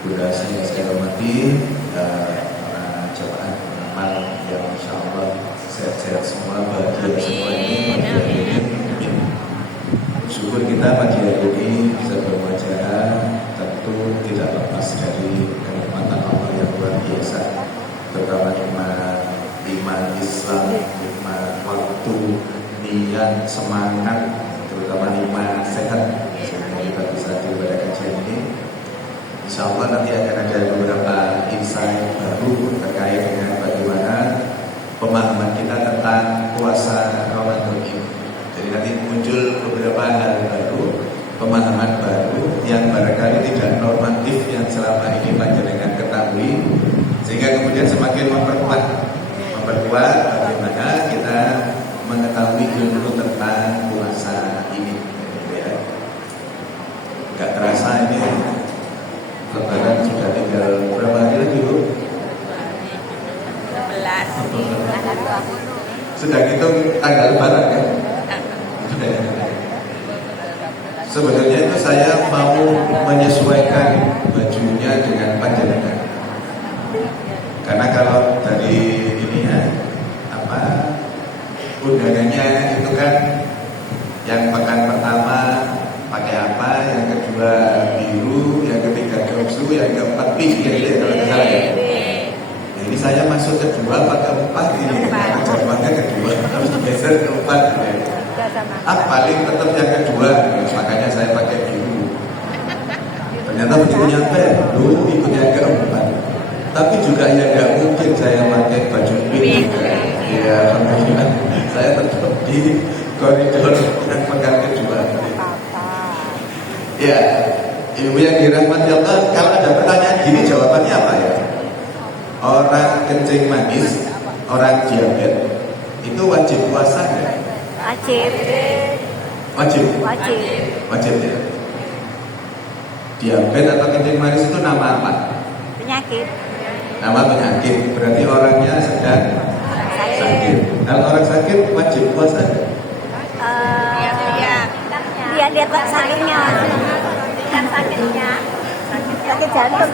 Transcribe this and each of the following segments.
Bunda saya hormati para jemaah amal yang insya Allah sehat-sehat semua, bahagia semua ini pagi hari ini. Syukur kita pagi hari ini bisa berwajah, tentu tidak lepas dari kenikmatan Allah yang luar biasa, terutama nikmat iman Islam, nikmat waktu, niat, semangat, terutama nikmat sehat. Sehingga kita bisa daripada kajian ini. Insya Allah nanti akan ada beberapa insight baru terkait dengan bagaimana pemahaman kita tentang puasa Ramadan ini. Jadi nanti muncul beberapa hal baru, pemahaman baru yang barangkali tidak normatif yang selama ini panjenengan ketahui, sehingga kemudian semakin memperkuat bagaimana kita mengetahui ilmu tentang puasa ini. Ya. Gak terasa ini Lebaran sudah tinggal berapa hari lagi, Bu? 11. Sudah hitung tanggal Lebaran kan? Sebenarnya itu saya mau menyesuaikan bajunya dengan panjenengan. Karena kalau dari ini ya, undangannya itu kan yang pekan pertama pakai apa, yang kedua biru, yang ketiga gemsu, yang keempat pink ya, kalau tidak salah ya. Jadi saya masuk kedua, keempat ini, karena jadwalnya kedua, harus digeser keempat. Paling tetap yang kedua, makanya saya pakai biru. Ternyata begitu nyampe, ikut yang keempat. Tapi juga ya nggak mungkin saya pakai baju pink. Ya, alhamdulillah saya tetap di koridor yang pekan kedua. Ya, ibu yang dirahmati Allah, kalau ada pertanyaan gini jawabannya apa ya? Orang kencing manis, orang diabetes itu wajib puasa nggak? Wajib ya. Diabetes atau kencing manis itu nama apa? Penyakit. Nama penyakit. Berarti orangnya sedang sakit. Kalau orang sakit wajib puasa nggak? Dia sakitnya. Sakit jantung.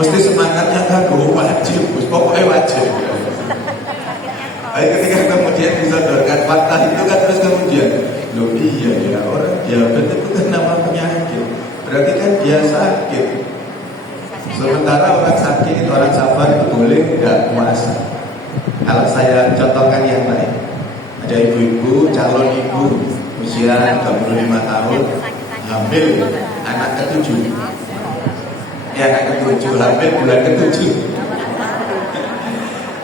Mesti semangatnya kan wajib, pokoknya wajib. Ketika kemudian disodorkan fakta itu kan terus kemudian, loh iya ya, orang diabetes itu kan nama penyakit, berarti kan dia sakit. Sementara orang sakit, orang sabar itu boleh nggak puasa. Kalau saya contohkan yang lain, ada ibu-ibu, calon ibu usia 35 tahun, hamil anak ke-7. Ya, anak ke-7, hamil bulan ke-7.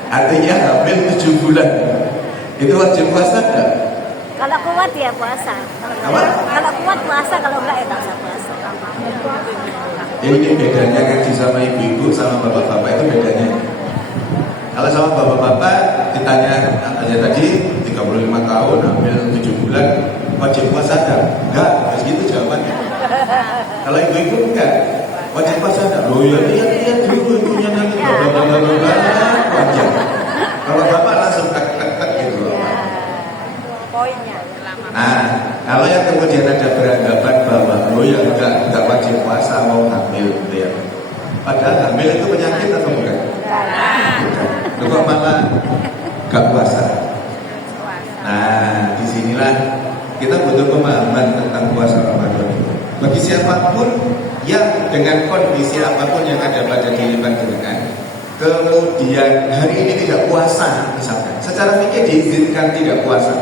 Artinya hamil 7 bulan. Itu wajib puasa enggak? Kalau kuat ya puasa. Kalau kuat puasa, kalau enggak ya tak usah puasa. Ini bedanya ngaji sama ibu-ibu sama bapak-bapak itu bedanya. Kalau sama bapak-bapak ditanya aja tadi 35 tahun hamil 7 bulan wajib puasa enggak? Terus gitu jawabannya. Kalau ibu-ibu enggak, wajib puasa enggak? Loh ya lihat dulu ibunya nanti wajib. Kalau bapak langsung tek gitu. Poinnya. Nah, kalau yang kemudian ada beranggapan bahwa loh ya enggak wajib puasa mau hamil gitu ya. Padahal hamil itu penyakit atau bukan? Bukan. Kok malah enggak puasa? Nah, disinilah kita butuh pemahaman tentang puasa Ramadan itu. Bagi siapapun yang dengan kondisi apapun yang ada pada diri panjenengan, kemudian hari ini tidak puasa, misalkan, secara fikih diizinkan tidak puasa.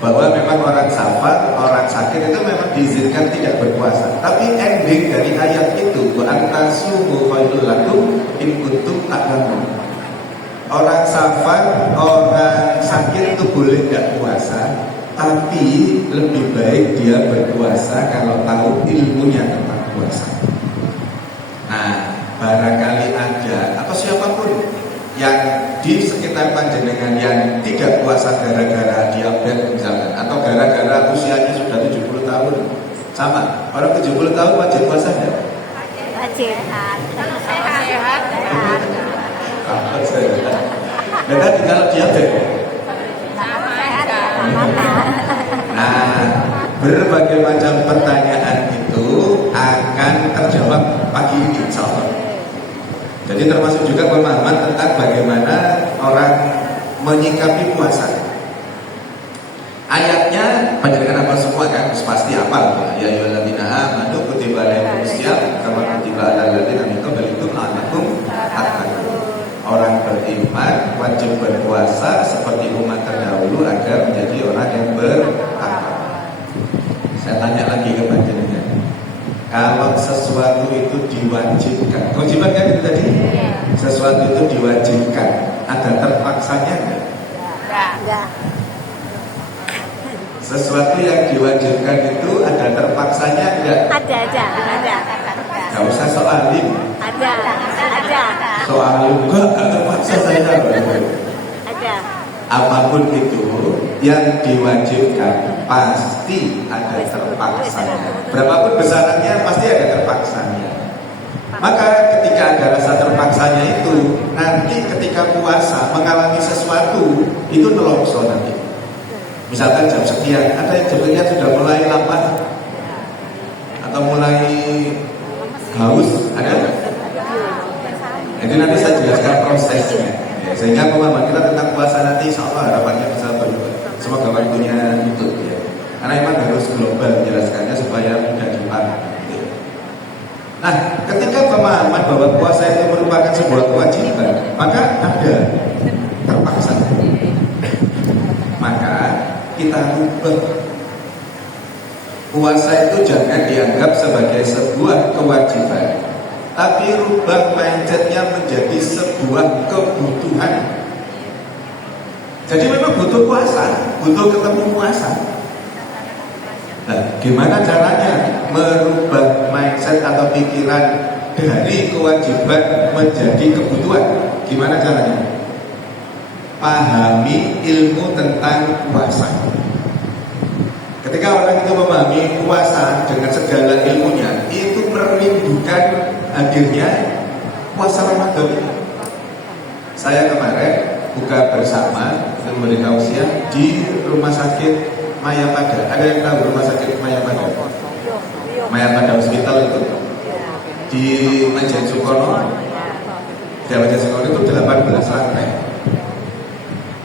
Bahwa memang orang safar, orang sakit itu memang diizinkan tidak berpuasa. Tapi ending dari ayat itu, wa antasumu khairul lakum in kuntum ta'lamun. Orang safar, orang sakit itu boleh tidak puasa, tapi lebih baik dia berpuasa kalau tahu ilmunya tentang puasa. Nah, barangkali ada atau siapapun yang di sekitar panjenengan yang tidak puasa gara-gara diabetes misalkan, atau gara-gara usianya sudah 70 tahun. Sama, orang 70 tahun wajib puasa enggak? Wajib. Kalau sehat. Dan tadi kalau diabetes, nah berbagai macam pertanyaan itu itu akan terjawab pagi ini, insya Allah. Jadi termasuk juga pemahaman tentang bagaimana orang menyikapi puasa. Ayatnya panjenengan apa semua kan? Pasti apa? Ya ayyuhalladzina amanu kutiba alaikumusiyam kama kutiba alal ladzina min qablikum la'allakum tattaqun. Orang beriman wajib berpuasa seperti umat terdahulu agar menjadi orang yang bertakwa. Saya tanya lagi ke panjenengan, kalau sesuatu itu diwajibkan, kewajiban kan itu tadi? Sesuatu itu diwajibkan, ada terpaksanya enggak? Enggak. Sesuatu yang diwajibkan itu ada terpaksanya enggak? Ada. Gak usah soalin. Ada. Soalin enggak terpaksa saya. Ada. Apapun itu yang diwajibkan pasti ada terpaksanya. Berapapun besarannya pasti ada terpaksanya. Maka ketika ada rasa terpaksanya itu, nanti ketika puasa mengalami sesuatu itu nelongso nanti. Misalkan jam sekian, ada yang jam sekian sudah mulai lapar atau mulai haus, ada nggak? Jadi nanti saya jelaskan prosesnya, sehingga pemahaman kita tentang puasa nanti insya Allah harapannya bisa berubah. Semoga waktunya itu ya. Karena memang harus global menjelaskannya supaya mudah dipahami. Nah, ketika pemahaman bahwa puasa itu merupakan sebuah kewajiban, maka ada terpaksa. Maka kita rubah. Puasa itu jangan dianggap sebagai sebuah kewajiban, tapi rubah mindsetnya menjadi sebuah kebutuhan. Jadi memang butuh puasa, butuh ketemu puasa. Nah, gimana caranya merubah mindset atau pikiran dari kewajiban menjadi kebutuhan? Gimana caranya? Pahami ilmu tentang puasa. Ketika orang itu memahami puasa dengan segala ilmunya, itu merindukan hadirnya puasa Ramadan. Saya kemarin buka bersama memberi tausiah di rumah sakit Mayapada. Ada yang tahu rumah sakit Mayapada? Mayapada Hospital itu di Majen Sukono. Di Majen Sukono itu 18 lantai.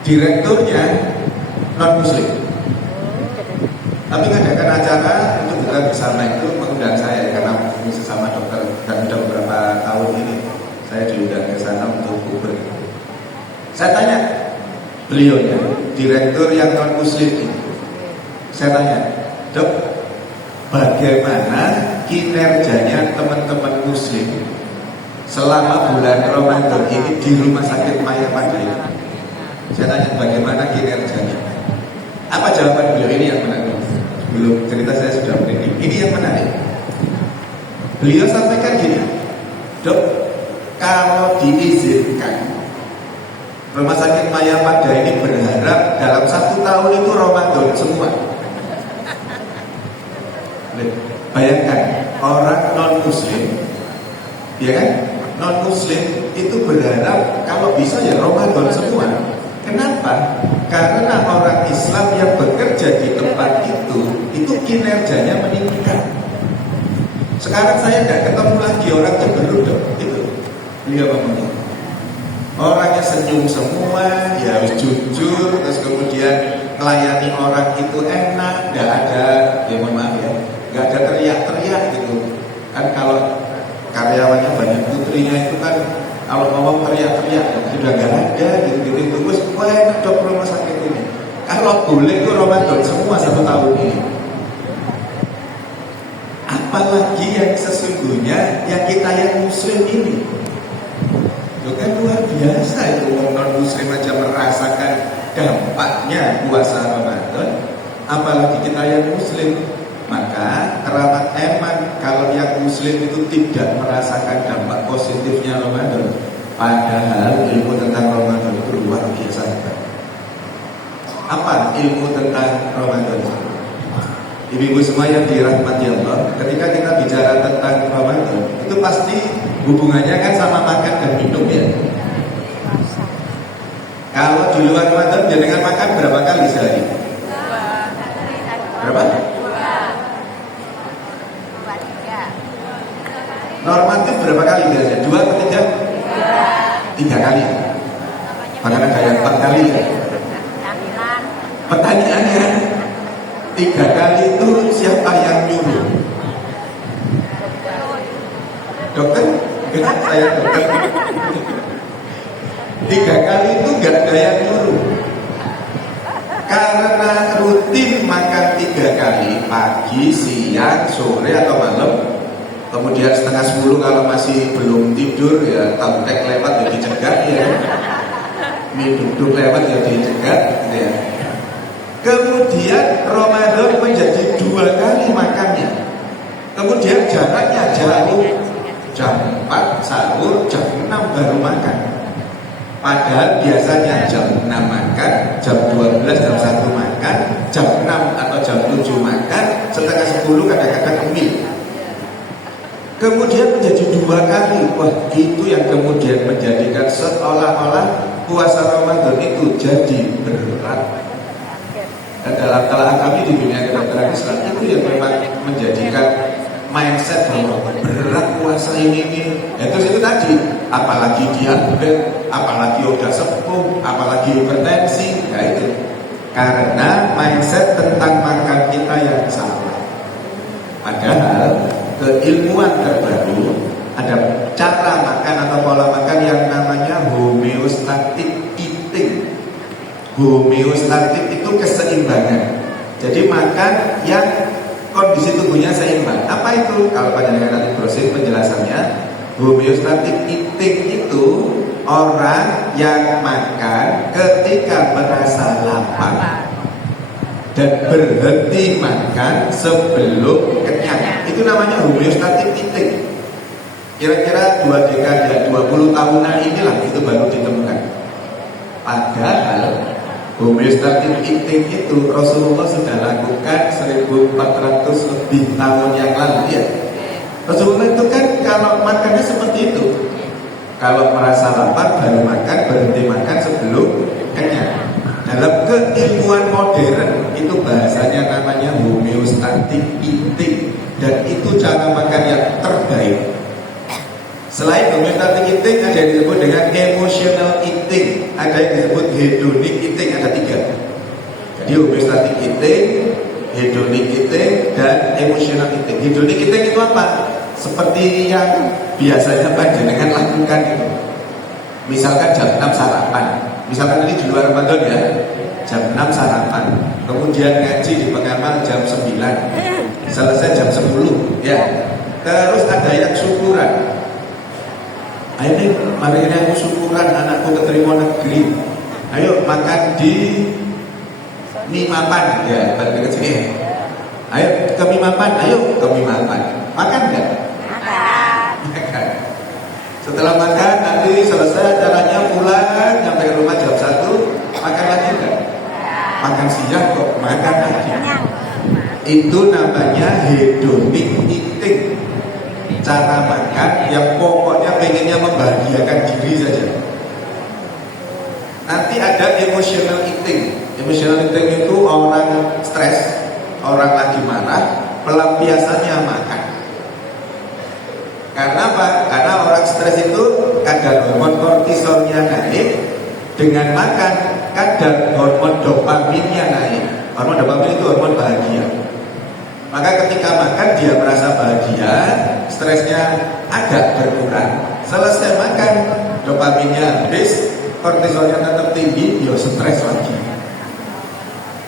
Direkturnya non muslim, tapi ngadakan acara untuk buka bersama itu mengundang saya karena ini sesama dokter dan sudah beberapa tahun ini saya diundang ke sana untuk bukber. Saya tanya beliaunya, direktur yang non muslim ini, saya tanya, Dok, bagaimana kinerjanya teman-teman muslim selama bulan Ramadan ini di rumah sakit Mayapada ini? Saya tanya bagaimana kinerjanya. Apa jawaban beliau? Ini yang menarik. Belum cerita saya sudah mendengar. Ini yang menarik. Beliau sampaikan gini, Dok, kalau diizinkan, rumah sakit Mayapada ini berharap dalam 1 tahun itu Ramadan semua. Bayangkan orang non muslim, ya kan? Non muslim itu berharap kalau bisa ya Ramadan semua. Kenapa? Karena orang Islam yang bekerja di tempat itu kinerjanya meningkat. Sekarang saya nggak ketemu lagi orang cemberut, Dok. Itu beliau ngomongnya. Orangnya senyum semua, ya harus jujur, terus kemudian melayani orang itu enak, nggak ada, ya mohon maaf ya, nggak ada teriak-teriak gitu. Kan kalau karyawannya banyak putrinya itu kan kalau ngomong teriak-teriak sudah nggak ada gitu-gitu. Terus wah enak Dok rumah sakit ini. Kalau boleh itu Ramadan semua 1 tahun ini. Apalagi yang sesungguhnya yang kita yang muslim ini. Itu kan luar biasa itu non muslim aja merasakan dampaknya puasa Ramadan. Apalagi kita yang muslim. Maka keramat eman kalau yang muslim itu tidak merasakan dampak positifnya Ramadan. Padahal ilmu tentang Ramadan itu luar biasa. Apa ilmu tentang Ramadan? Ibu-ibu semua yang dirahmati Allah, ketika kita bicara tentang Ramadan, itu pasti hubungannya kan sama makan dan minum ya. Kalau di luar Ramadan, jangan makan berapa kali sehari? Berapa? Normatif berapa kali biasanya? 2 atau 3? 3 kali. Bahkan ada yang 4 kali ya. Pertanyaannya, 3 kali itu siapa yang nyuruh? Dokter? Enggak, saya dokter. 3 kali itu enggak ada yang nyuruh. Karena rutin makan 3 kali, pagi, siang, sore atau malam. Kemudian setengah 10 kalau masih belum tidur ya tabtek lewat ya dicegat ya. Mie duduk lewat ya dicegat ya. Kemudian Ramadan menjadi 2 kali makannya. Kemudian jaraknya jauh, jam 4 sahur, jam 6 baru makan. Padahal biasanya jam 6 makan, jam 12, jam 1 makan, jam 6 atau jam 7 makan, setengah 10 kadang-kadang mie. Kemudian menjadi 2 kali. Wah, itu yang kemudian menjadikan seolah-olah puasa Ramadan itu jadi berat. Dan dalam kalangan kami di dunia kedokteran Islam itu yang memang menjadikan mindset bahwa berat puasa ini. Terus itu tadi, apalagi diabetes, apalagi udah sepuh, apalagi hipertensi, ya itu. Karena mindset tentang makan kita yang salah. Padahal keilmuan terbaru ada cara makan atau pola makan yang namanya homeostatic eating. Homeostatik itu keseimbangan. Jadi makan yang kondisi tubuhnya seimbang. Apa itu? Kalau pada nanti proses penjelasannya, homeostatic eating itu orang yang makan ketika merasa lapar dan berhenti makan sebelum kenyang. Itu namanya homeostatic eating. Kira-kira 2 dekade, 20 tahunan inilah itu baru ditemukan. Padahal homeostatic eating itu Rasulullah sudah lakukan 1400 lebih tahun yang lalu ya. Rasulullah itu kan kalau makannya seperti itu. Kalau merasa lapar baru makan, berhenti makan sebelum kenyang. Dalam keilmuan modern itu bahasanya namanya homeostatic eating. Dan itu cara makan yang terbaik. Selain homeostatic eating ada yang disebut dengan emotional eating, ada yang disebut hedonic eating, ada 3. Jadi homeostatic eating, hedonic eating, dan emotional eating. Hedonic eating itu apa? Seperti yang biasanya panjenengan lakukan itu. Misalkan jam 6 sarapan. Misalkan ini di luar Ramadan ya. Jam 6 sarapan. Kemudian ngaji di pengamal jam 9. Selesai jam 10 ya. Terus ada yang syukuran. Ayo nih, mari ini aku syukuran anakku keterima negeri. Ayo makan di mie mapan ya, balik ke sini. Ayo ke mie mapan, ayo ke mie mapan. Makan enggak? Makan. Setelah makan nanti selesai acaranya pulang sampai rumah jam 1, makan lagi enggak? Makan siang kok makan lagi. Itu namanya hedonic eating. Cara makan yang pokoknya pengennya membahagiakan diri saja. Nanti ada emotional eating. Emotional eating itu orang stres, orang lagi marah, pelampiasannya makan. Karena apa? Karena orang stres itu kadar hormon kortisolnya naik. Dengan makan kadar hormon dopaminnya naik. Hormon dopamin itu hormon bahagia. Maka ketika makan dia merasa bahagia, stresnya agak berkurang. Selesai makan, dopaminnya habis, kortisolnya tetap tinggi, dia stres lagi.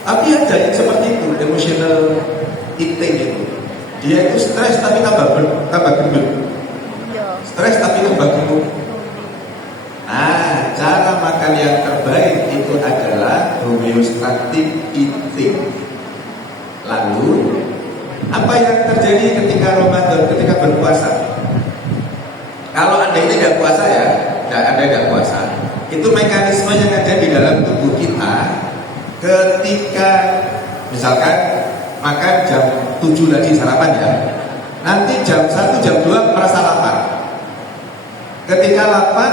Tapi ada yang seperti itu, emotional eating itu. Dia itu stres tapi tambah gendut. Stres tapi tambah gemuk. Nah, cara makan yang terbaik itu adalah homeostatic eating. Lalu apa yang terjadi ketika Ramadan, ketika berpuasa? Kalau Anda ini tidak puasa ya, Anda tidak puasa, itu mekanisme yang ada di dalam tubuh kita. Ketika misalkan makan jam 7 tadi sarapan ya, nanti jam 1, jam 2 merasa lapar. Ketika lapar,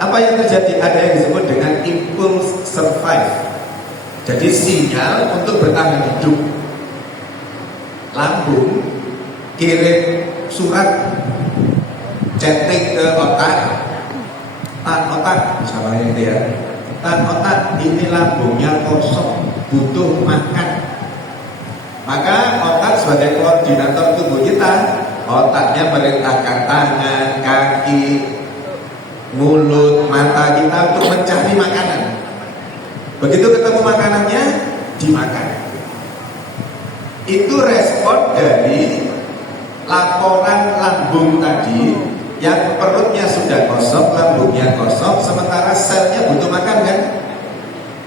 apa yang terjadi? Ada yang disebut dengan impulse survive. Jadi sinyal untuk bertahan hidup. Lambung kirim surat chatting ke otak, otak misalnya itu ya, otak ini lambungnya kosong, butuh makan. Maka otak sebagai koordinator tubuh kita, otaknya merintahkan tangan, kaki, mulut, mata kita untuk mencari makanan. Begitu ketemu makanannya, dimakan. Itu respon dari laporan lambung tadi, yang perutnya sudah kosong, lambungnya kosong, sementara selnya butuh makan kan?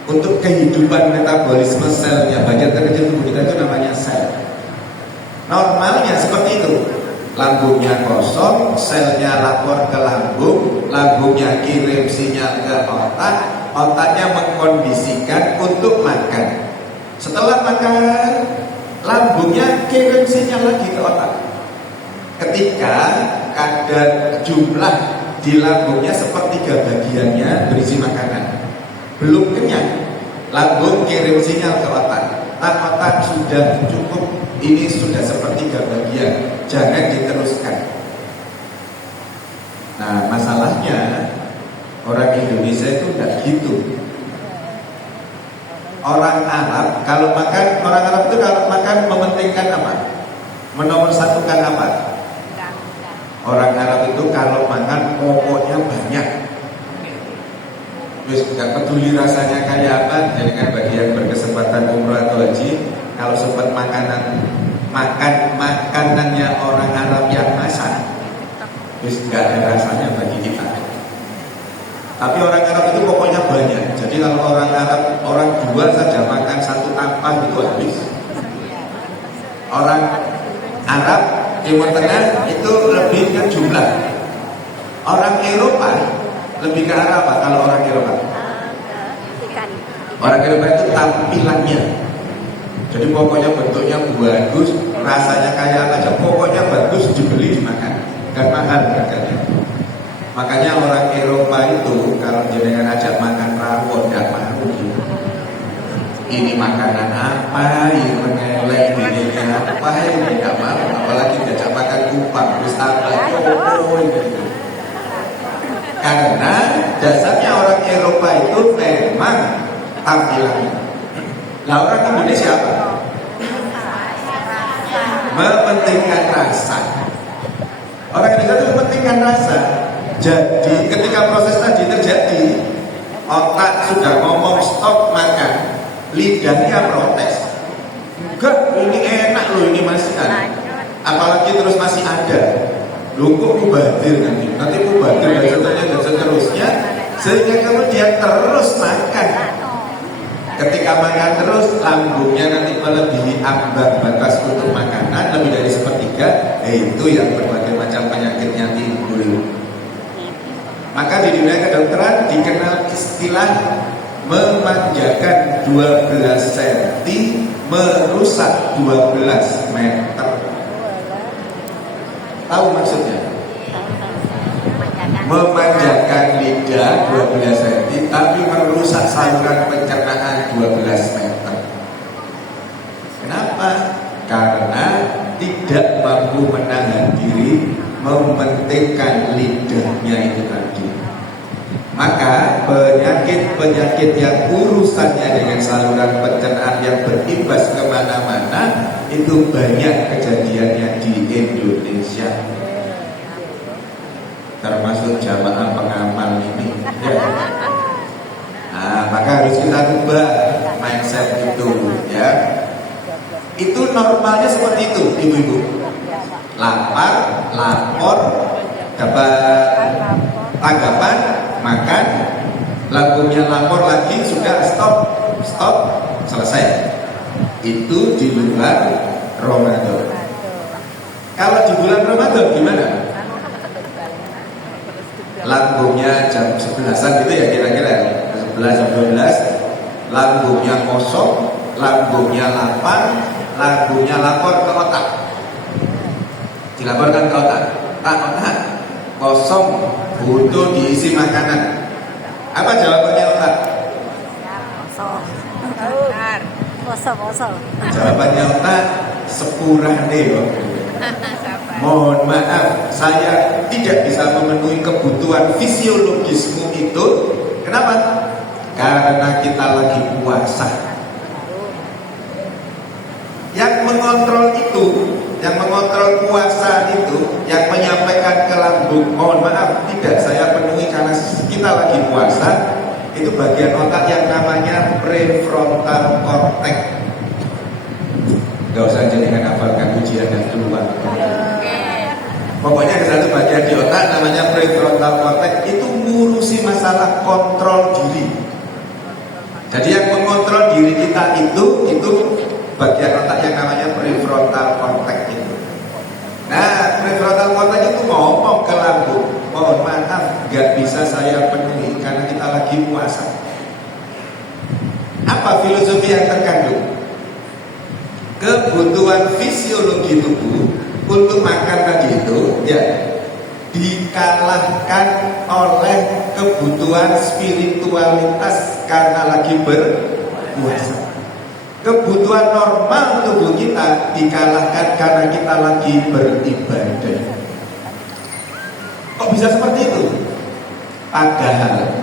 Untuk kehidupan metabolisme selnya, bagian terkecil tubuh kita itu namanya sel. Normalnya seperti itu. Lambungnya kosong, selnya lapor ke lambung, lambungnya kirim sinyal ke otak, otaknya mengkondisikan untuk makan. Setelah makan, lambungnya kirim sinyal lagi ke otak. Ketika kadar jumlah di lambungnya sepertiga bagiannya berisi makanan, belum kenyang, lambung kirim sinyal ke otak. Otak sudah cukup, ini sudah sepertiga bagian, jangan diteruskan. Nah, masalahnya orang Indonesia itu enggak gitu. Orang Arab kalau makan, orang Arab itu kalau makan mementingkan apa? Menomorsatukan apa? Orang Arab itu kalau makan pokoknya banyak. Wis gak peduli rasanya kayak apa, jadikan bagian berkesempatan umroh atau haji, kalau sempat makanannya orang Arab yang masak, wis gak ada rasanya bagi kita. Tapi orang Arab itu pokoknya banyak. Jadi kalau orang Arab, orang dua saja makan satu tampah itu habis. Orang Arab Timur Tengah itu lebih ke jumlah. Orang Eropa lebih ke arah apa kalau orang Eropa? Orang Eropa itu tampilannya. Jadi pokoknya bentuknya bagus, rasanya kayak apa aja, pokoknya bagus, dibeli dimakan. Dan mahal harganya. Makanya orang Eropa itu kalau jenengan ajak makan rawon enggak mau gitu. Ini makanan apa, ini mengelek, ini apa, ini enggak mau. Apalagi diajak makan kupang, terus apa, gitu. Karena dasarnya orang Eropa itu memang tampilannya. Nah, orang Indonesia apa? Mementingkan rasa. Orang Indonesia itu mementingkan rasa. Jadi ketika proses tadi terjadi, otak sudah ngomong stop makan, lidahnya protes. Enggak, ini enak loh, ini masih ada. Apalagi terus masih ada. Loh kok mubadir nanti mubadir dan seterusnya, sehingga kemudian terus makan. Ketika makan terus, lambungnya nanti melebihi ambang batas untuk makanan lebih dari sepertiga, itu yang berbagai macam penyakitnya timbul. Maka di dunia kedokteran dikenal istilah memanjakan 12 cm, merusak 12 meter. Tahu maksudnya? Memanjakan lidah 12 cm, tapi merusak saluran pencernaan 12 meter. Kenapa? Karena tidak mampu menahan diri, mementingkan lidahnya itu tadi. Maka penyakit-penyakit yang urusannya dengan saluran pencernaan yang berimbas kemana-mana itu banyak kejadiannya di Indonesia, termasuk jamaah pengamal ini ya. Nah, maka harus kita ubah mindset itu ya. Itu normalnya seperti itu, ibu-ibu. Lapar, lapor, dapat tanggapan, makan, lambungnya lapor lagi, sudah stop, selesai. Itu di luar Ramadan. Kalau di bulan Ramadan gimana? Lambungnya jam 11-an gitu ya kira-kira, 11 jam 12, lambungnya kosong, lambungnya lapar, lambungnya lapor ke otak. Dilaporkan ke otak, otak kosong, butuh diisi makanan. Apa jawabannya otak? Kosong. Jawabannya otak sepurane. Mohon maaf, saya tidak bisa memenuhi kebutuhan fisiologismu itu. Kenapa? Karena kita lagi puasa. Yang mengontrol itu, yang mengontrol puasa itu, yang menyampaikan ke lambung, mohon maaf, tidak saya penuhi karena kita lagi puasa, itu bagian otak yang namanya prefrontal cortex. Gak usah jadikan hafalkan ujian yang keluar. Pokoknya ada satu bagian di otak namanya prefrontal cortex, itu ngurusi masalah kontrol diri. Jadi yang mengontrol diri kita itu bagian otak yang namanya prefrontal cortex itu. Nah, prefrontal cortex itu ngomong ke lambung, mohon maaf, gak bisa saya penuhi karena kita lagi puasa. Apa filosofi yang terkandung? Kebutuhan fisiologi tubuh untuk makan tadi itu ya dikalahkan oleh kebutuhan spiritualitas karena lagi berpuasa. Kebutuhan normal tubuh kita dikalahkan karena kita lagi beribadah. Kok bisa seperti itu? Padahal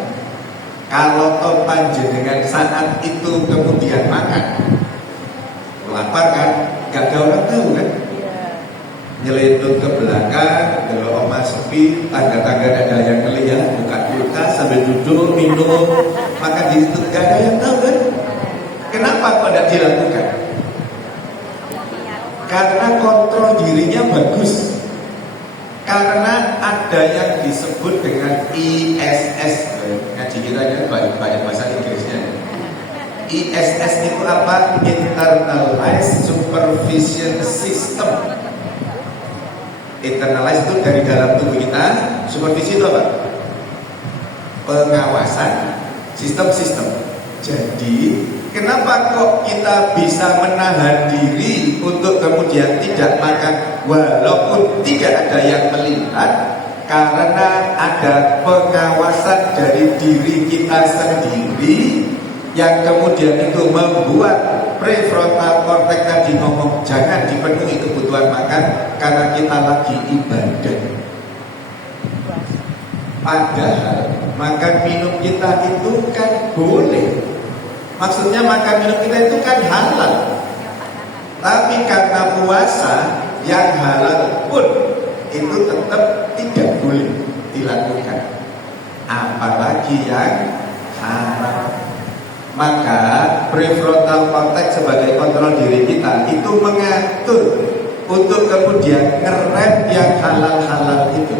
kalau toh panjenengan saat itu kemudian makan, lapar kan, gak ada orang tahu kan, nyelindut ke belakang, kalau oma sepi, tangga-tangga ada yang ngeliat, buka kulkas sambil duduk minum, makan di situ, gak ada yang tahu kan. Kenapa kok tidak dilakukan? Karena kontrol dirinya bagus. Karena ada yang disebut dengan ISS. Ngaji kita kan banyak bahasa Inggrisnya. ISS itu apa? Internalized Supervision System. Internalize itu dari dalam tubuh kita. Supervisi itu apa? Pengawasan. Sistem-sistem. Jadi kenapa kok kita bisa menahan diri untuk kemudian tidak makan walaupun tidak ada yang melihat? Karena ada pengawasan dari diri kita sendiri yang kemudian itu membuat prefrontal cortex tadi ngomong jangan dipenuhi kebutuhan makan karena kita lagi ibadah. Padahal makan minum kita itu kan boleh. Maksudnya makan minum kita itu kan halal. Tapi karena puasa yang halal pun itu tetap tidak boleh dilakukan. Apalagi yang haram. Maka prefrontal cortex sebagai kontrol diri kita itu mengatur untuk kemudian ngerem yang halal-halal itu.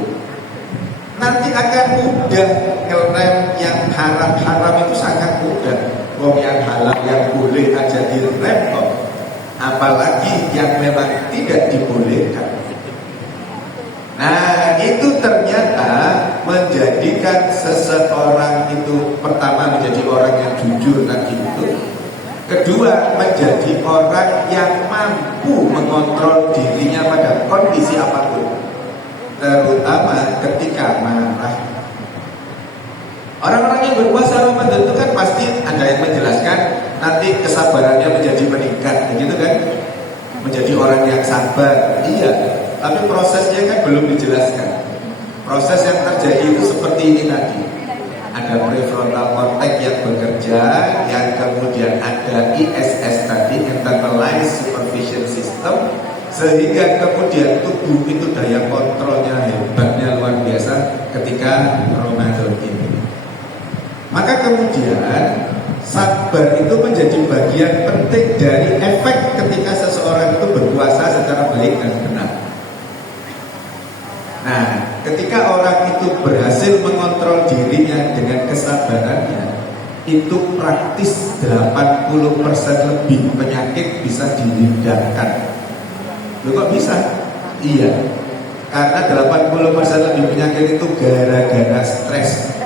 Nanti akan mudah ngerem yang haram-haram itu sangat mudah. Wong yang halal yang boleh aja direm kok. Apalagi yang memang tidak dibolehkan. Nah, itu ternyata menjadikan seseorang itu pertama menjadi orang yang jujur tadi itu. Kedua, menjadi orang yang mampu mengontrol dirinya pada kondisi apapun. Terutama ketika marah. Orang-orang yang berpuasa Ramadan itu kan pasti ada yang menjelaskan nanti kesabarannya menjadi meningkat, gitu kan? Menjadi orang yang sabar. Iya, tapi prosesnya kan belum dijelaskan. Proses yang terjadi itu seperti ini tadi. Ada prefrontal cortex yang bekerja, yang kemudian ada ISS tadi, internalized supervision system, sehingga kemudian tubuh itu daya kontrolnya hebatnya luar biasa ketika Ramadan ini. Maka kemudian sabar itu menjadi bagian penting dari efek ketika seseorang itu berpuasa secara baik dan benar. Nah, ketika orang itu berhasil mengontrol dirinya dengan kesabarannya, itu praktis 80% lebih penyakit bisa dihindarkan. Loh kok bisa? Iya, karena 80% lebih penyakit itu gara-gara stres.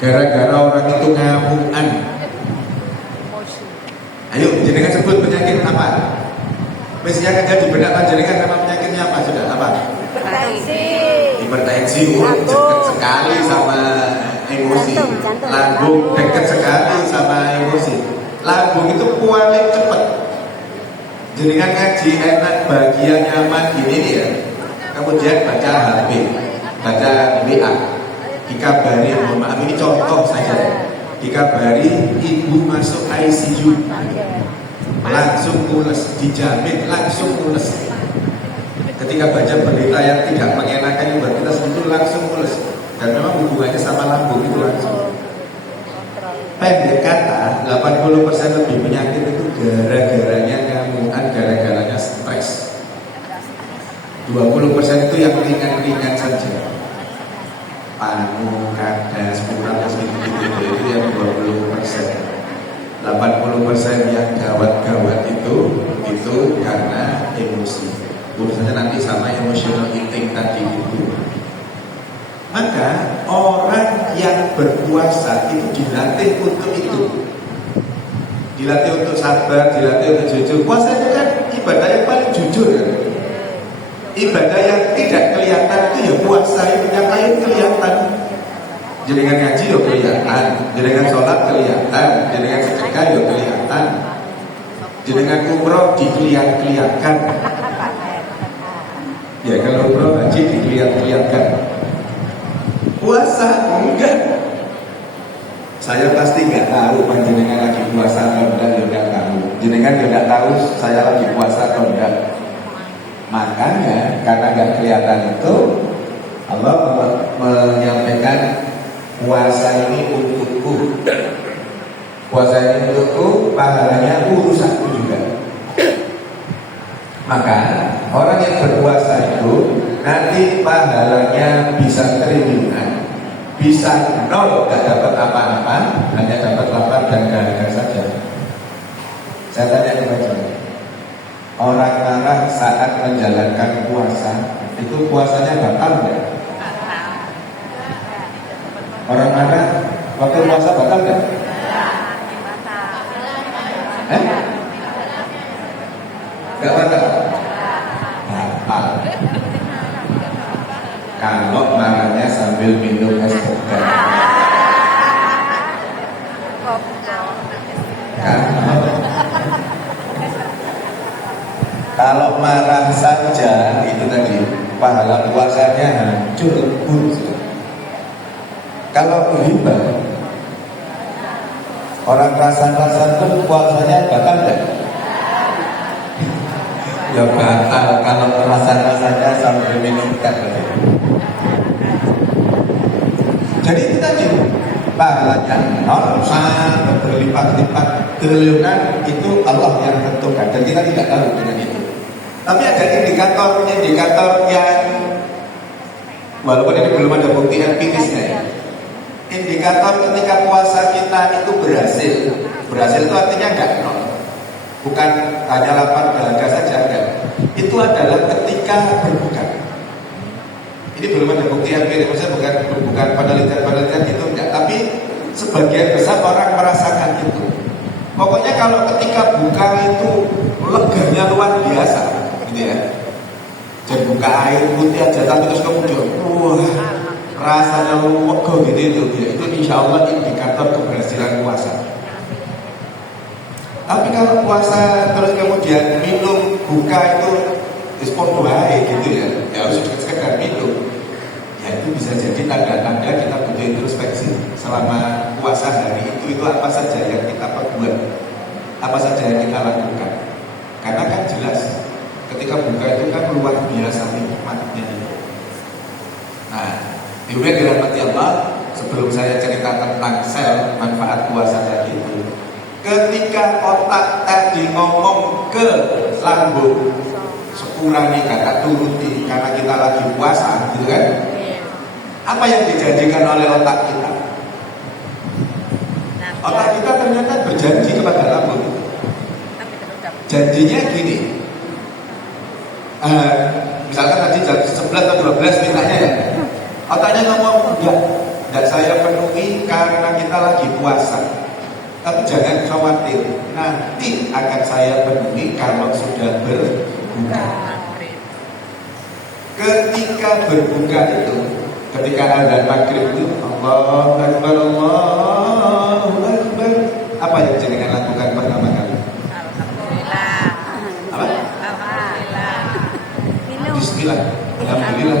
Gara-gara orang itu ngamukan. Ayo, jenengan sebut penyakit apa? Misalnya kagak di benak panjenengan nama penyakitnya apa sudah? Apa? Hipertensi. Dekat sekali sama emosi. Lambung dekat sekali sama emosi. Lambung itu paling cepat. Jenengan ngaji enak, bahagia, nyaman gini nih ya. kemudian baca HP, baca WA, dikabari, mohon maaf ini contoh saja, dikabari ibu masuk ICU, langsung mules, dijamin langsung mules. Ketika baca berita yang tidak mengenakan yang buat kita sebetulnya langsung mules, dan memang hubungannya sama lambung itu langsung. Pendek kata, 80% lebih penyakit itu gara-garanya ngamuan, gara-garanya stres. 20% itu yang ringan-ringan saja. Panu, kadas, puras, gitu-gitu itu yang 20%. 80% yang gawat-gawat itu karena emosi. Urusannya nanti sama emotional eating tadi itu. Maka orang yang berpuasa itu dilatih untuk itu, dilatih untuk sabar, dilatih untuk jujur. Puasa itu kan ibadah yang paling jujur kan? Ibadah yang tidak kelihatan itu ya puasa, yang lain kelihatan. Jenengan ngaji ya kelihatan, jenengan sholat kelihatan, jenengan sedekah ya kelihatan, jenengan umroh dikelihat-kelihatkan. Ya kalau umroh haji dikelihat-kelihatkan. Puasa enggak. Saya pasti nggak tahu panjenengan lagi puasa atau enggak, ya enggak tahu. Jenengan juga enggak tahu saya lagi puasa atau enggak. Makanya karena nggak kelihatan itu, Allah menyampaikan puasa ini untukku. Puasa ini untukku, pahalanya urusanku juga. Maka orang yang berpuasa itu nanti pahalanya bisa triliunan, bisa nol, gak dapat apa-apa, hanya dapat lapar dan dahaga saja. Saya tanya kepada orang marah saat menjalankan puasa, itu puasanya batal nggak? Orang marah waktu puasa batal nggak? Nggak batal? Batal. Kalau marahnya sambil minum es kopi. Kalau marah saja itu tadi pahala puasanya hancur lebur. Kalau riba, orang rasa-rasa itu puasanya batal enggak? Ya batal kalau rasa-rasanya sambil minum ikan. Jadi itu tadi pahalanya nol sampai berlipat-lipat triliunan, itu Allah yang tentukan dan kita tidak tahu dengan itu. Tapi ada indikator yang walaupun ini belum ada bukti empirisnya ya. Indikator ketika puasa kita itu berhasil. Berhasil itu artinya enggak nol. Bukan hanya lapar dahaga saja, enggak. Itu adalah ketika berbuka. Ini belum ada bukti empiris, maksudnya bukan penelitian itu enggak. Tapi sebagian besar orang merasakan itu. Pokoknya kalau ketika buka itu leganya luar biasa, gitu ya. Jadi buka air putih aja, tapi terus kemudian, wah, rasanya wego gitu itu. Ya, itu insya Allah indikator keberhasilan puasa. Tapi kalau puasa terus kemudian minum buka itu dispon baik gitu ya, ya harus sekedar minum. Ya itu bisa jadi tanda-tanda kita butuh introspeksi selama puasa hari itu apa saja yang kita perbuat, apa saja yang kita lakukan. Karena kan jelas ketika buka itu kan luar biasa nikmatnya. Nah, kemudian dirahmati Allah, sebelum saya cerita tentang sel manfaat puasa tadi itu, ketika otak tadi ngomong ke lambung, sepurane kata turuti karena kita lagi puasa, gitu kan? Apa yang dijanjikan oleh otak kita? Otak kita ternyata berjanji kepada lambung. Janjinya gini, misalkan tadi jam 11 atau 12 mintanya ya, otaknya ngomong, enggak saya penuhi karena kita lagi puasa. Tapi jangan khawatir, nanti akan saya penuhi kalau sudah berbuka. Ketika berbuka itu, ketika adzan maghrib itu, Allahu Akbar, Allahu Akbar, apa yang jenengan lakukan pertama kali? Alhamdulillah. Apa? Alhamdulillah. Minum. Bismillah. Alhamdulillah.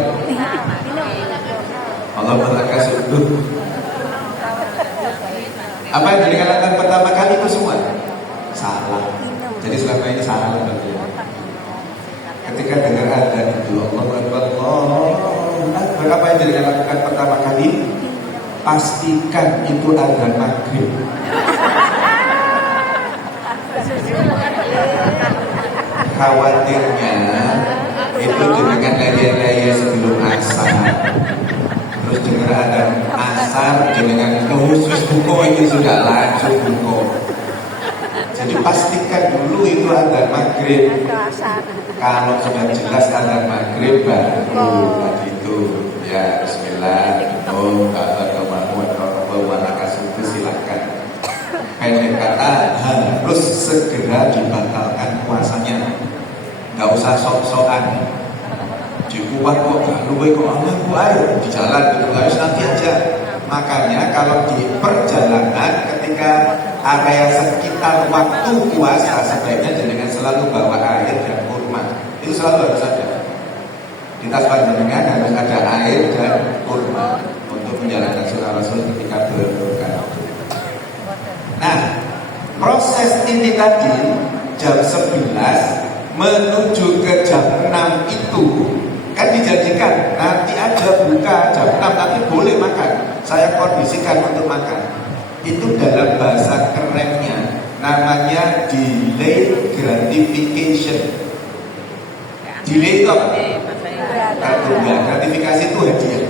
Allah berkah sungguh. Apa yang dikatakan pertama kali itu semua salah. Jadi selama ini salah berarti. Ketika dengar adzan itu Allahu Akbar, berapa yang dikatakan pertama kali? Pastikan itu adzan maghrib. Khawatirnya itu dengan layar-layar sebelum asar. Terus dengar ada asar dengan khusus buku itu sudah langsung buku. Jadi pastikan dulu itu adzan maghrib. Kalau sudah jelas adzan maghrib baru begitu. Ya Bismillah. Silakan. Pendek kata harus segera dibatalkan puasanya. Nggak usah sok-sokan. Dikuat kok luwe kok aku ayo di jalan gitu, harus nanti aja. Makanya kalau di perjalanan ketika area sekitar waktu puasa sebaiknya jangan selalu bawa air dan kurma. Itu selalu harus ada. Di tas panjenengan harus ada air dan kurma untuk menjalankan sunnah Rasul ketika berbuka. Nah, proses ini tadi jam 11 menuju ke jam 6 itu kan dijanjikan nanti aja buka jam 6 nanti boleh makan. Saya kondisikan untuk makan. Itu dalam bahasa kerennya namanya delay gratification. Delay itu apa? Gratifikasi itu hadiah.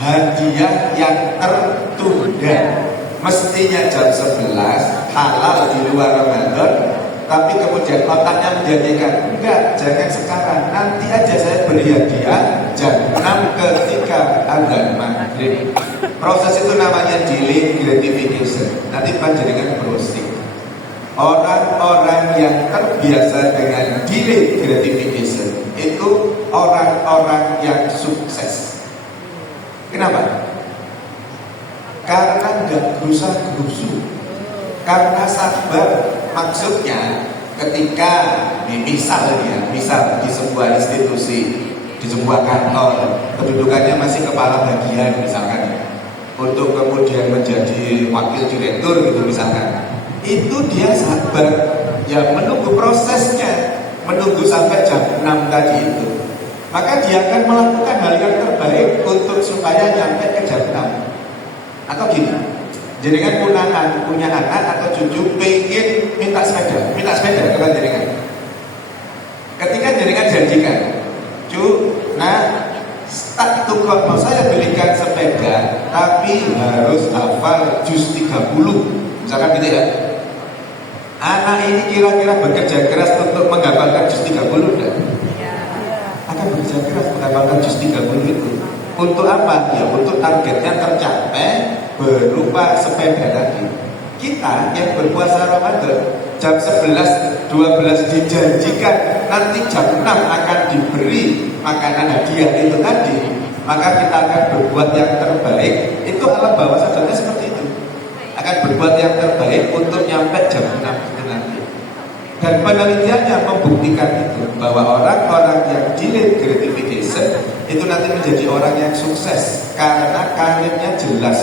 Hadiah yang tertunda. Mestinya jam 11 halal di luar Ramadan, tapi kemudian otaknya menjadikan enggak, jangan sekarang, nanti aja saya beri hadiah jam 6 ketika adzan maghrib. Proses itu namanya delay gratification. Nanti panjenengan browsing. Orang-orang yang terbiasa dengan delay gratification itu orang-orang yang sukses. Kenapa? Karena nggak gerusa-gerusu, karena sabar. Maksudnya ketika misal di sebuah institusi, di sebuah kantor, kedudukannya masih kepala bagian misalkan, untuk kemudian menjadi wakil direktur gitu misalkan, itu dia sabar, ya menunggu prosesnya, menunggu sampai jam 6 tadi itu, maka dia akan melakukan hal yang terbaik untuk supaya nyampe ke jam 6. Atau gini, jenengan punya anak atau cucu pengen minta sepeda ke jenengan. Ketika jenengan janjikan, tak tukar mau saya belikan sepeda, tapi harus hafal juz 30, misalkan gitu ya. Anak ini kira-kira bekerja keras untuk menghafalkan juz 30 enggak? Akan bekerja keras menghafalkan juz 30 itu. Untuk apa? Ya untuk targetnya tercapai berupa sepeda tadi. Kita yang berpuasa Ramadan jam 11, 12 dijanjikan nanti jam 6 akan diberi makanan hadiah itu tadi, maka kita akan berbuat yang terbaik. Itu alam bawah sadarnya seperti itu. Akan berbuat yang terbaik untuk nyampe jam 6 itu nanti. Dan penelitiannya membuktikan itu, bahwa orang-orang yang delay gratification itu nanti menjadi orang yang sukses karena karirnya jelas,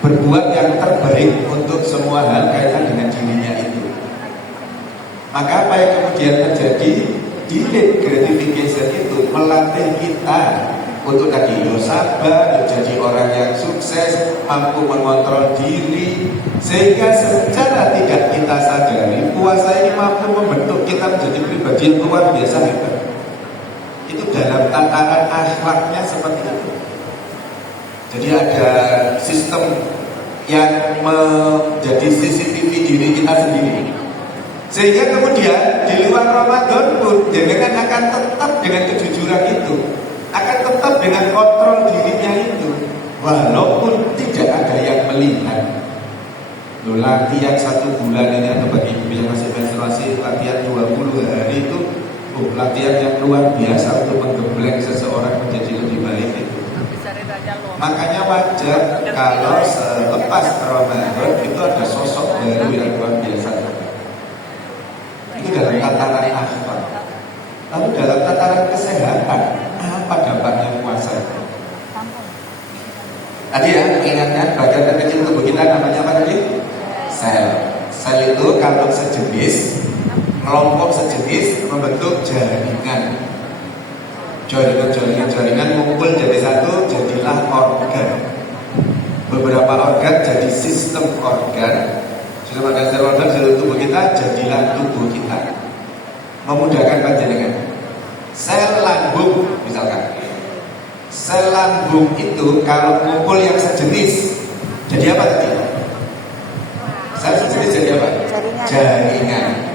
berbuat yang terbaik untuk semua hal kaitan dengan dirinya itu. Maka apa yang kemudian terjadi? Delay gratification itu melatih kita untuk tadi sabar, menjadi orang yang sukses, mampu mengontrol diri, sehingga secara tidak kita sadari puasa ini mampu membentuk kita menjadi pribadi yang luar biasa hebat. Itu dalam tataran akhlaknya seperti itu. Jadi ada sistem yang menjadi CCTV diri kita sendiri, sehingga kemudian di luar Ramadan pun jenengan akan tetap dengan kejujuran itu, akan tetap dengan kontrol dirinya itu, walaupun tidak ada yang melihat. Latihan 1 bulan ini atau bagi ibu yang masih menstruasi, latihan 20 hari itu latihan yang luar biasa untuk menggembleng seseorang menjadi lebih baik itu. Makanya wajar kalau selepas Ramadan itu ada sosok baru yang luar biasa. Itu dalam tataran akhlak. Lalu dalam tataran kesehatan ingatkan bagian terkecil tubuh kita namanya apa tadi? Sel. Sel itu kalau sejenis, kelompok sejenis membentuk jaringan. Jaringan ngumpul jadi satu, jadilah organ. Beberapa organ jadi sistem organ. Sistem organ seluruh tubuh kita jadilah tubuh kita. Memudahkan panjenengan. Sel lambung misalkan. Sel lambung itu kalau ngumpul yang sejenis jadi apa tadi? Sel sejenis jadi apa? Jaringan.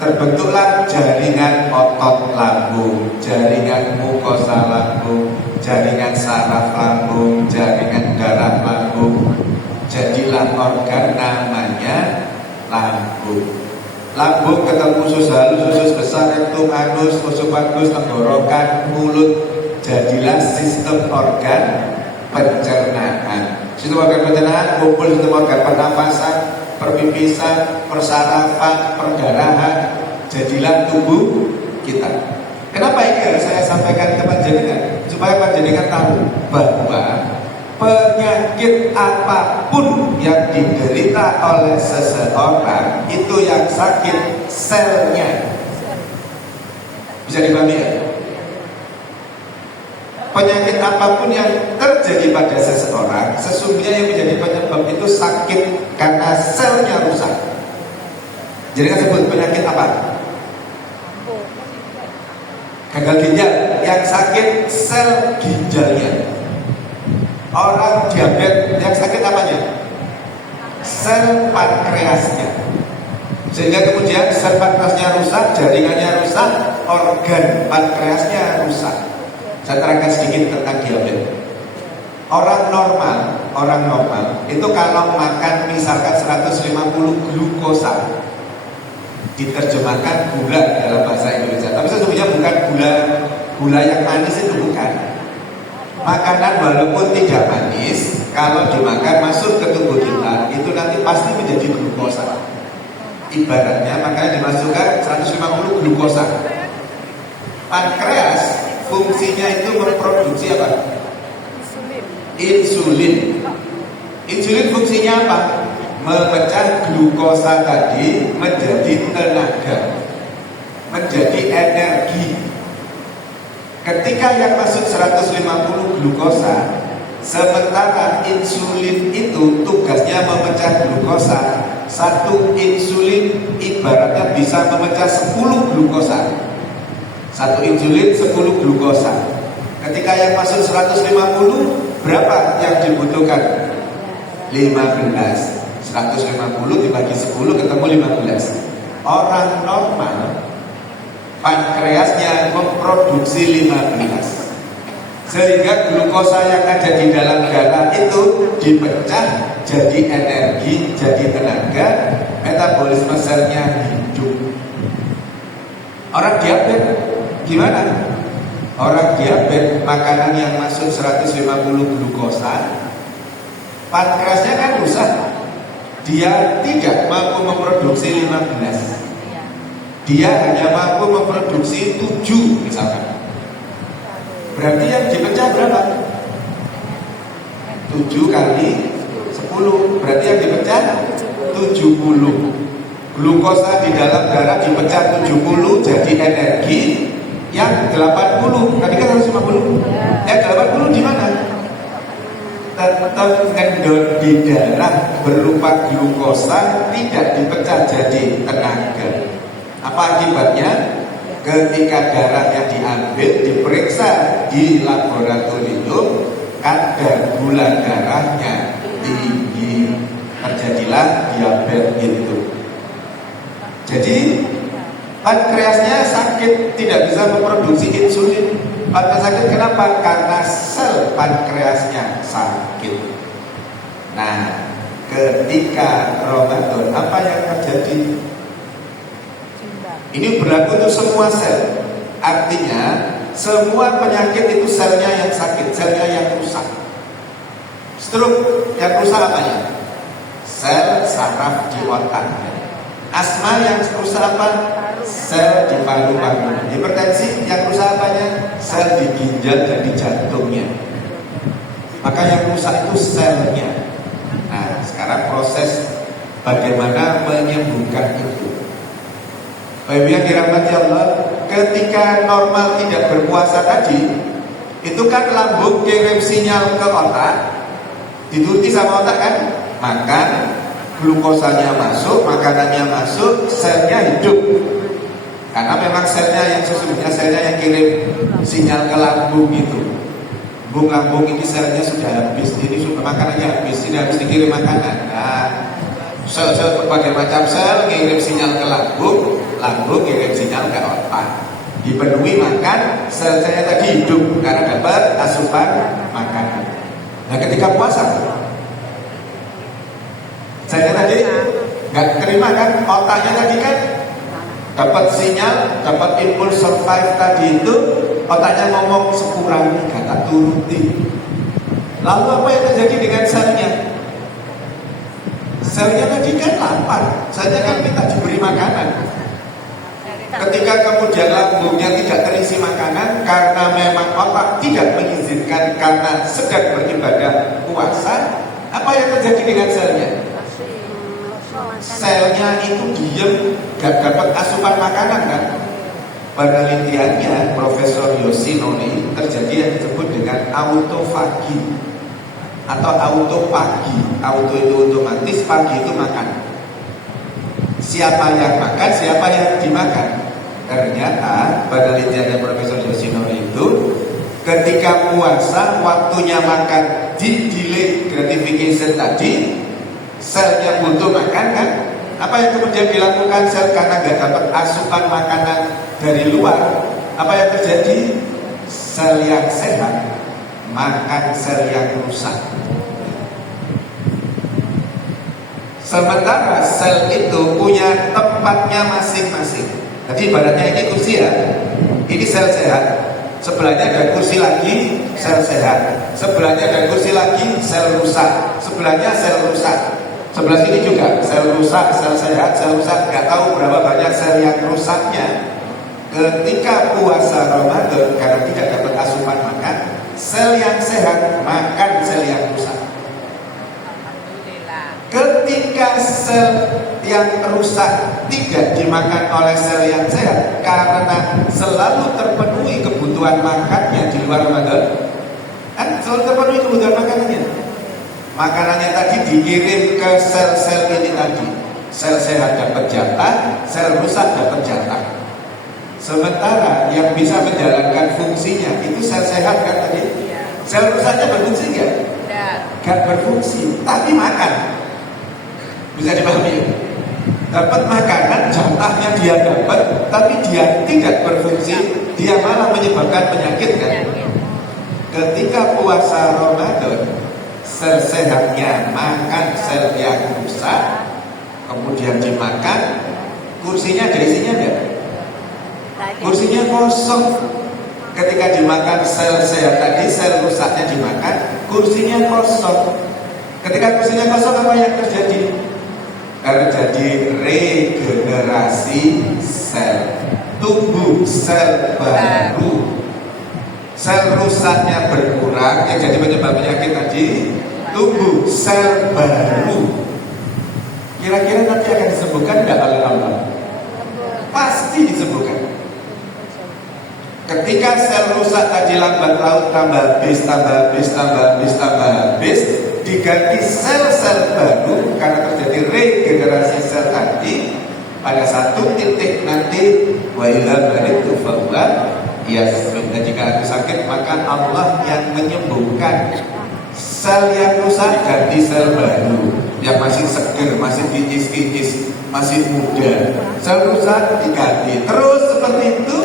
Terbentuklah jaringan otot lambung, jaringan mukosa lambung, jaringan saraf lambung, jaringan darah lambung. Jadilah organ namanya lambung. Lambung ketemu usus halus, usus besar, rektum, anus, esophagus, tenggorokan, mulut. Jadilah sistem organ pencernaan. Sistem organ pencernaan kumpul sistem organ pernafasan, perpipisan, persarafan, perdarahan. Jadilah tubuh kita. Kenapa ini harus saya sampaikan ke panjenengan? Supaya panjenengan tahu bahwa penyakit apapun yang diderita oleh seseorang itu yang sakit selnya. Bisa dipahami ya? Penyakit apapun yang terjadi pada seseorang, sesungguhnya yang menjadi penyebab itu sakit karena selnya rusak. Jadi kan sebut penyakit apa? Gagal ginjal. Yang sakit sel ginjalnya. Orang diabetes yang sakit apanya? Sel pankreasnya. Sehingga kemudian sel pankreasnya rusak, jaringannya rusak, organ pankreasnya rusak. Saya terangkan sedikit tentang diabetes. Orang normal itu kalau makan misalkan 150 glukosa, diterjemahkan gula dalam bahasa Indonesia. Tapi sesungguhnya bukan gula yang manis, itu bukan. Makanan walaupun tidak manis, kalau dimakan masuk ke tubuh kita, itu nanti pasti menjadi glukosa. Ibaratnya makanya dimasukkan 150 glukosa. Pankreas fungsinya itu memproduksi apa? Insulin. Insulin fungsinya apa? Memecah glukosa tadi menjadi tenaga, menjadi energi. Ketika yang masuk 150 glukosa, sementara insulin itu tugasnya memecah glukosa. Satu insulin ibaratnya bisa memecah 10 glukosa. Satu insulin 10 glukosa. Ketika yang masuk 150, berapa yang dibutuhkan? 15. 150 dibagi 10 ketemu 15. Orang normal pankreasnya memproduksi 15. Sehingga glukosa yang ada di dalam darah itu dipecah jadi energi, jadi tenaga, metabolisme selnya hidup. Orang diabetes gimana? Orang diabetes makanan yang masuk 150 glukosa, pankreasnya kan rusak. Dia tidak mampu memproduksi 15. Dia hanya mampu memproduksi 7 misalkan. Berarti yang dipecah berapa? 7 kali 10. Berarti yang dipecah 70. Glukosa di dalam darah dipecah 70 jadi energi. Yang 80, tadi kan 150. Yang 80 di mana? Tetap ngendon di darah berupa glukosa, tidak dipecah jadi tenaga. Apa akibatnya? Ketika darahnya diambil, diperiksa di laboratorium, kadar gula darahnya tinggi, terjadilah diabetes itu. Jadi pankreasnya sakit, tidak bisa memproduksi insulin. Pankreas sakit kenapa? Karena sel pankreasnya sakit. Nah, ketika Ramadan, apa yang terjadi? Ini berlaku untuk semua sel. Artinya, semua penyakit itu selnya yang sakit, selnya yang rusak. Stroke yang rusak apanya? Sel saraf di otak. Asma yang rusak apa? Sel di paru-paru. Hipertensi yang rusak apanya? Sel di ginjal dan di jantungnya. Maka yang rusak itu selnya. Nah, sekarang proses bagaimana menyembuhkan itu. Bapak yang dirahmati Allah, ketika normal tidak berpuasa tadi, itu kan lambung kirim sinyal ke otak, dituruti sama otak kan, makan, glukosanya masuk, makanannya masuk, selnya hidup. Karena memang selnya yang sesungguhnya selnya yang kirim sinyal ke lambung itu. Lambung ini selnya sudah habis, ini sudah makanannya habis, ini harus dikirim makanan. Nah, sel-sel berbagai macam sel kirim sinyal ke lambung, lambung kirim sinyal ke otak. Dipenuhi makan, sel-selnya tadi hidup karena dapat asupan makanan. Nah, ketika puasa, saya tadi nggak terima kan, otaknya tadi kan dapat sinyal, dapat impuls survive tadi itu, otaknya ngomong sekurangi, kata turuti. Lalu apa yang terjadi dengan selnya? Selnya tadi kan lapar, selnya kan minta diberi makanan. Ketika kemudian lambungnya tidak terisi makanan karena memang otak tidak mengizinkan karena sedang beribadah puasa, apa yang terjadi dengan selnya? Selnya itu diam, gak dapat asupan makanan kan? Penelitiannya Profesor Yoshinori terjadi yang disebut dengan autofagi atau autopagi. Auto itu otomatis, pagi itu makan. Siapa yang makan, siapa yang dimakan. Ternyata penelitiannya Profesor Yoshinori itu ketika puasa waktunya makan di delay gratification tadi, selnya butuh makan kan? Apa yang kemudian dilakukan sel karena nggak dapat asupan makanan dari luar? Apa yang terjadi? Sel yang sehat makan sel yang rusak. Sementara sel itu punya tempatnya masing-masing. Jadi ibaratnya ini kursi ya, ini sel sehat. Sebelahnya ada kursi lagi, sel sehat. Sebelahnya ada kursi lagi, sel rusak. Sebelahnya sel rusak. Sebelah sini juga sel rusak, sel sehat, sel rusak. Gak tahu berapa banyak sel yang rusaknya. Ketika puasa Ramadan karena tidak dapat asupan makan, sel yang sehat makan sel yang rusak. Ketika sel yang rusak tidak dimakan oleh sel yang sehat karena selalu terpenuhi kebutuhan makannya di luar Ramadan, kan selalu terpenuhi kebutuhan makanannya. Makanannya tadi dikirim ke sel-sel ini tadi. Sel sehat dapat jatah, sel rusak dapat jatah. Sementara yang bisa menjalankan fungsinya itu sel sehat kan tadi. Sel rusaknya berfungsi nggak? Nggak berfungsi, tapi makan. Bisa dipahami? Dapat makanan, jatahnya dia dapat, tapi dia tidak berfungsi, dia malah menyebabkan penyakit kan? Ketika puasa Ramadan, sel sehatnya makan sel yang rusak, kemudian dimakan, kursinya ada isinya enggak? Kursinya kosong. Ketika dimakan sel sehat tadi, sel rusaknya dimakan, kursinya kosong. Ketika kursinya kosong, apa yang terjadi? Terjadi regenerasi sel, tumbuh sel baru. Sel rusaknya berkurang, yang jadi penyebab penyakit tadi, tumbuh sel baru. Kira-kira nanti akan disembuhkan tidak oleh Allah? Pasti disembuhkan. Ketika sel rusak tadi lambat laun tambah habis, diganti sel-sel baru karena terjadi regenerasi sel tadi, pada satu titik nanti wa idza maridtu fa huwa yashfin. Dan jika aku sakit maka Allah yang menyembuhkan. Sel yang rusak ganti sel baru yang masih seger, masih kicis-kicis, masih muda. Sel rusak diganti terus seperti itu.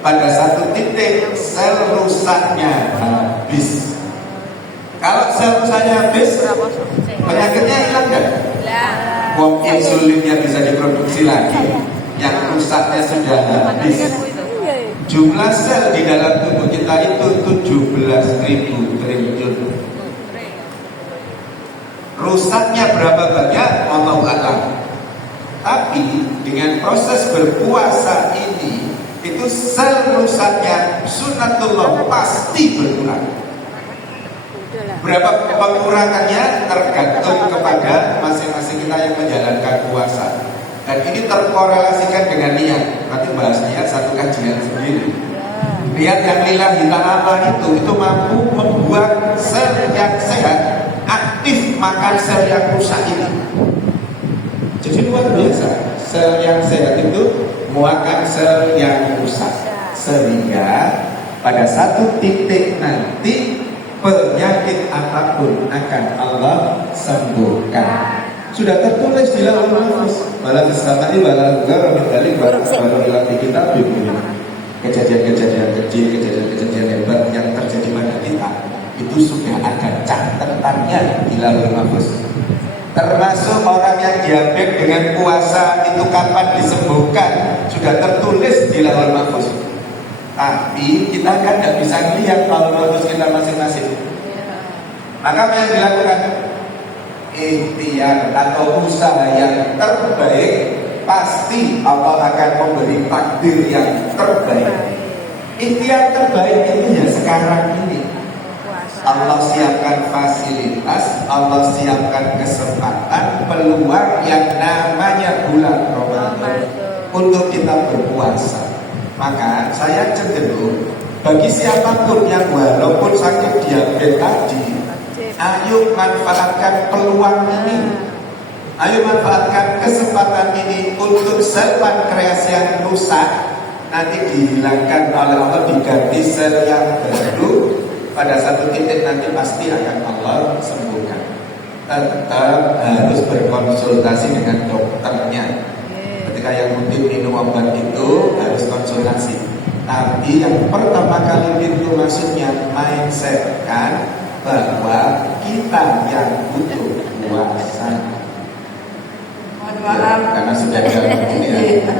Pada satu titik sel rusaknya habis. Kalau sel rusaknya habis, penyakitnya hilang kan? Wong insulinnya bisa diproduksi lagi, yang rusaknya sudah habis. Jumlah sel di dalam tubuh kita itu 17.000 triliun. Rusaknya berapa banyak? Allahu a'lam. Tapi dengan proses berpuasa ini, itu sel rusaknya sunatullah pasti berkurang. Berapa pengurangannya tergantung kepada masing-masing kita yang menjalankan puasa. Dan ini terkorelasikan dengan niat. Nanti bahas niat satu kajian sendiri. Niat yang lillahi ta'ala itu mampu membuat sel yang sehat aktif makan sel yang rusak ini. Jadi luar biasa. Sel yang sehat itu makan sel yang rusak, sehingga pada satu titik nanti penyakit apapun akan Allah sembuhkan. Sudah tertulis di lauhul mahfuz. Malah disamani malah enggak medali baru di kitab ini. Kejadian-kejadian kecil, kejadian-kejadian hebat yang terjadi pada kita itu sudah ada catatannya di lauhul mahfuz. Termasuk orang yang diabetes dengan puasa itu kapan disembuhkan sudah tertulis di lauhul mahfuz. Tapi kita kan tidak bisa melihat lauhul mahfuz kita masing-masing. Maka apa yang dilakukan? Ikhtiar atau usaha yang terbaik, pasti Allah akan memberi takdir yang terbaik. Ikhtiar terbaik itu ya sekarang ini. Allah siapkan fasilitas, Allah siapkan kesempatan, peluang yang namanya bulan Ramadan untuk kita berpuasa. Maka saya cenderung bagi siapapun yang walaupun sakit diabetes tadi, ayo manfaatkan peluang ini. Ayo manfaatkan kesempatan ini untuk sel pankreas yang rusak nanti dihilangkan oleh Allah, diganti sel yang baru. Pada satu titik nanti pasti akan Allah sembuhkan. Tetap harus berkonsultasi dengan dokternya. Ketika yang rutin minum obat itu harus konsultasi. Tapi yang pertama kali pintu masuknya mindset kan bahwa kita yang butuh puasa. Karena sudah dalam ini ya.